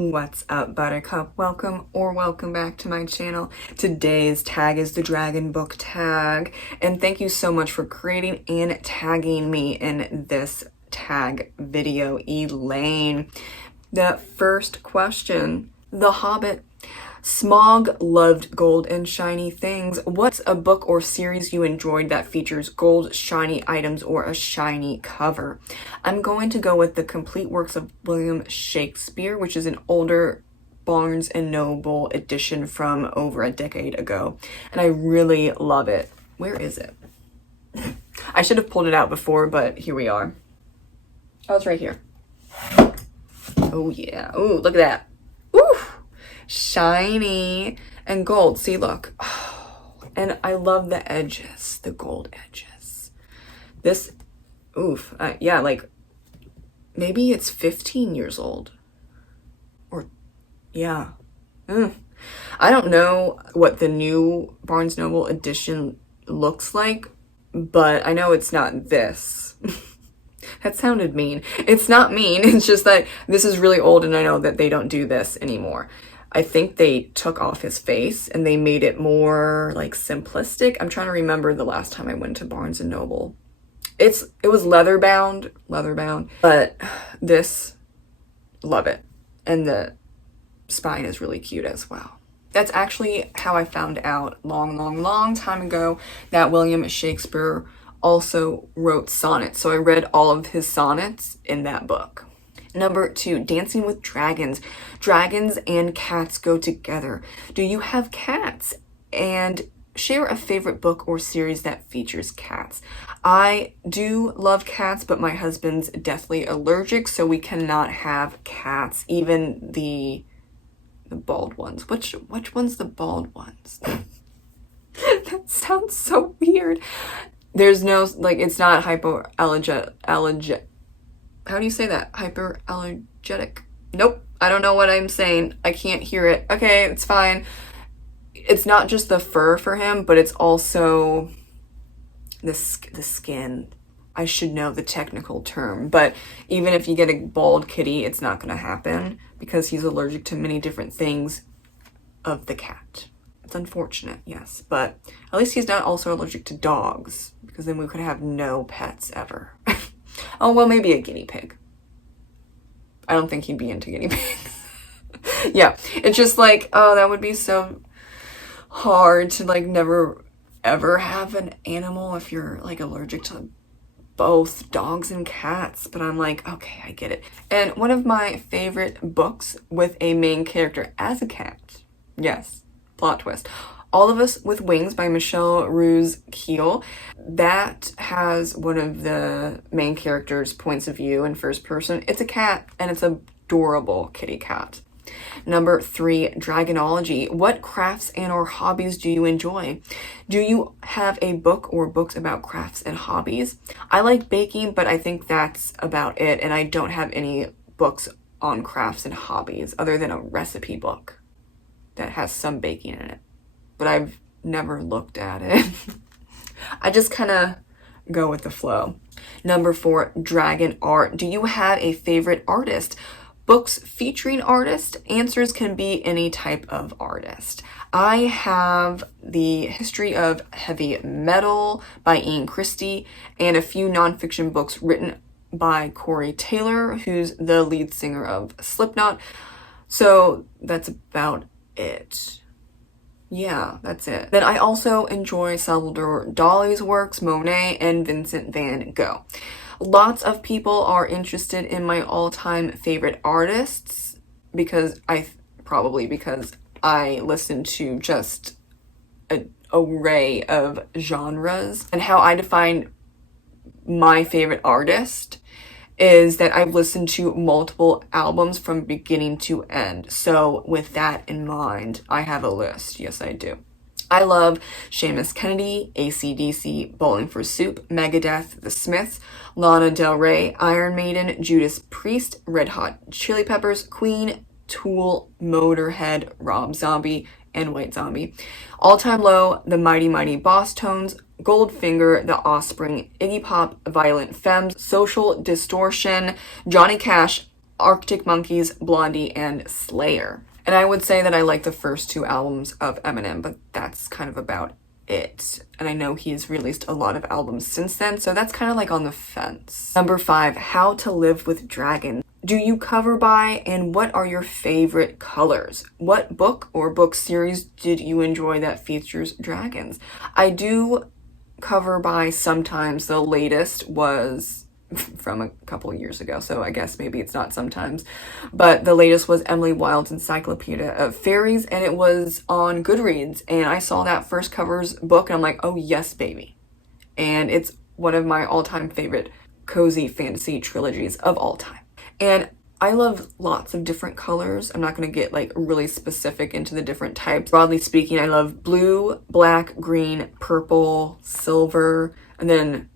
What's up, Buttercup? Welcome back to my channel. Today's tag is the Dragon Book tag, and thank you so much for creating and tagging me in this tag video, Elaine. The first question, The Hobbit. Smaug loved gold and shiny things. What's a book or series you enjoyed that features gold, shiny items, or a shiny cover? I'm going to go with the complete works of William Shakespeare, which is an older Barnes & Noble edition from over a decade ago, and I really love it. Where is it? I should have pulled it out before, but here we are. Oh, it's right here. Oh yeah. Ooh, look at that. Ooh! Shiny and gold. See, look. Oh, and I love the edges, the gold edges. This, oof. Yeah, like maybe it's 15 years old. Or, yeah. I don't know what the new Barnes Noble edition looks like, but I know it's not this. That sounded mean. It's not mean. It's just that this is really old and I know that they don't do this anymore. I think they took off his face and they made it more like simplistic. I'm trying to remember the last time I went to Barnes & Noble. It was leather bound, but this, love it. And the spine is really cute as well. That's actually how I found out long time ago that William Shakespeare also wrote sonnets. So I read all of his sonnets in that book. Number 2, Dancing with Dragons. Dragons and cats go together. Do you have cats? And share a favorite book or series that features cats. I do love cats, but my husband's deathly allergic, so we cannot have cats, even the bald ones. Which one's the bald ones? That sounds so weird. There's no, like, it's not hypoallergenic. How do you say that? Hyperallergenic? Nope. I don't know what I'm saying. I can't hear it. Okay, it's fine. It's not just the fur for him, but it's also the skin. I should know the technical term, but even if you get a bald kitty, it's not going to happen because he's allergic to many different things of the cat. It's unfortunate, yes, but at least he's not also allergic to dogs, because then we could have no pets ever. Oh, well, maybe a guinea pig. I don't think he'd be into guinea pigs. Yeah, it's just like, oh, that would be so hard to like never ever have an animal if you're like allergic to both dogs and cats. But I'm like, okay, I get it. And one of my favorite books with a main character as a cat. Yes, plot twist. All of Us with Wings by Michelle Roos Keel. That has one of the main character's points of view in first person. It's a cat, and it's an adorable kitty cat. Number 3, Dragonology. What crafts and or hobbies do you enjoy? Do you have a book or books about crafts and hobbies? I like baking, but I think that's about it, and I don't have any books on crafts and hobbies other than a recipe book that has some baking in it. But I've never looked at it. I just kind of go with the flow. Number 4, Dragon Art. Do you have a favorite artist? Books featuring artists? Answers can be any type of artist. I have The History of Heavy Metal by Ian Christie and a few nonfiction books written by Corey Taylor, who's the lead singer of Slipknot. So that's about it. Yeah, that's it. Then I also enjoy Salvador Dali's works, Monet, and Vincent van Gogh. Lots of people are interested in my all-time favorite artists because I listen to just an array of genres. And how I define my favorite artist is that I've listened to multiple albums from beginning to end. So with that in mind, I have a list. Yes, I do. I love Seamus Kennedy, AC/DC, Bowling for Soup, Megadeth, The Smiths, Lana Del Rey, Iron Maiden, Judas Priest, Red Hot Chili Peppers, Queen, Tool, Motorhead, Rob Zombie, and White Zombie. All Time Low, The Mighty Mighty Boss Tones, Goldfinger, The Offspring, Iggy Pop, Violent Femmes, Social Distortion, Johnny Cash, Arctic Monkeys, Blondie, and Slayer. And I would say that I like the first 2 albums of Eminem, but that's kind of about it. And I know he's released a lot of albums since then, so that's kind of like on the fence. Number 5, How to Live with Dragons. Do you cover by, and what are your favorite colors? What book or book series did you enjoy that features dragons? I do cover by sometimes. The latest was from a couple of years ago, so I guess maybe it's not sometimes. But the latest was Emily Wilde's Encyclopedia of Fairies, and it was on Goodreads. And I saw that first covers book, and I'm like, oh yes, baby. And it's one of my all-time favorite cozy fantasy trilogies of all time. And I love lots of different colors. I'm not going to get like really specific into the different types. Broadly speaking, I love blue, black, green, purple, silver, and then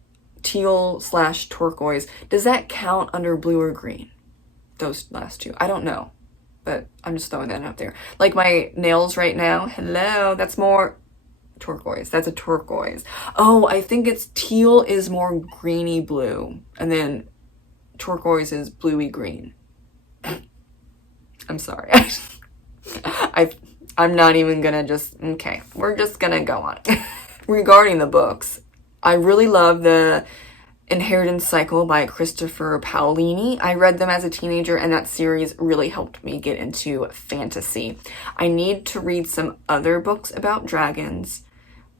teal/turquoise. Does that count under blue or green? Those last 2. I don't know, but I'm just throwing that out there. Like my nails right now. Hello, that's more turquoise. That's a turquoise. Oh, I think it's teal is more greeny blue, and then turquoise is bluey green. I'm sorry. I'm not even gonna okay, we're just gonna go on. Regarding the books, I really love the Inheritance Cycle by Christopher Paolini. I read them as a teenager, and that series really helped me get into fantasy. I need to read some other books about dragons,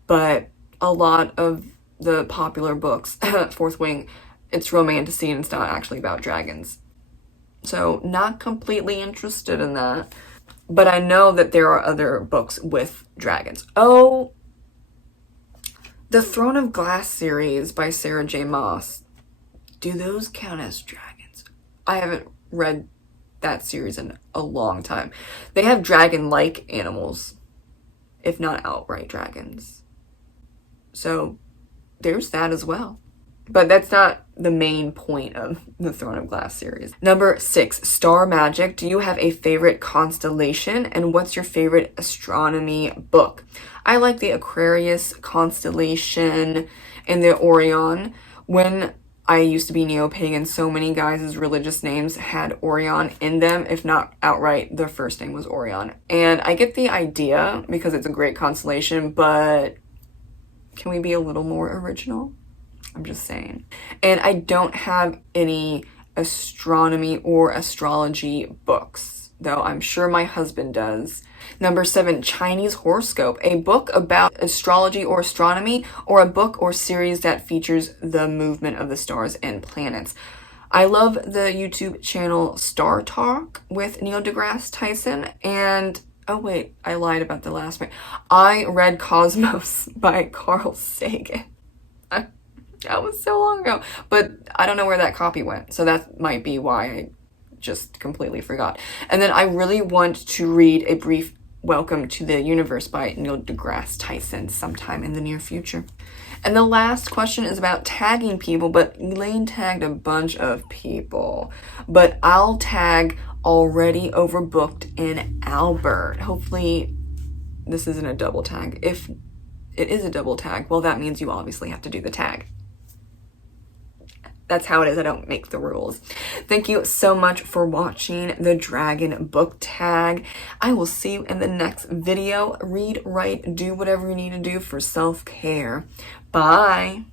but a lot of the popular books, Fourth Wing, it's romantasy and it's not actually about dragons. So not completely interested in that. But I know that there are other books with dragons. Oh, the Throne of Glass series by Sarah J. Maas. Do those count as dragons? I haven't read that series in a long time. They have dragon-like animals, if not outright dragons. So there's that as well. But that's not the main point of the Throne of Glass series. Number 6, Star Magic. Do you have a favorite constellation? And what's your favorite astronomy book? I like the Aquarius constellation and the Orion. When I used to be neo-pagan, so many guys' religious names had Orion in them. If not outright, their first name was Orion. And I get the idea because it's a great constellation, but can we be a little more original? I'm just saying. And I don't have any astronomy or astrology books, though I'm sure my husband does. Number 7, Chinese Horoscope, a book about astrology or astronomy, or a book or series that features the movement of the stars and planets. I love the YouTube channel Star Talk with Neil deGrasse Tyson, and oh wait, I lied about the last one. I read Cosmos by Carl Sagan. That was so long ago, but I don't know where that copy went, so that might be why I just completely forgot. And then I really want to read A Brief Welcome to the Universe by Neil deGrasse Tyson sometime in the near future. And the last question is about tagging people, but Elaine tagged a bunch of people. But I'll tag Already Overbooked and Albert. Hopefully this isn't a double tag. If it is a double tag, well, that means you obviously have to do the tag. That's how it is. I don't make the rules. Thank you so much for watching the Dragon Book Tag. I will see you in the next video. Read, write, do whatever you need to do for self-care. Bye.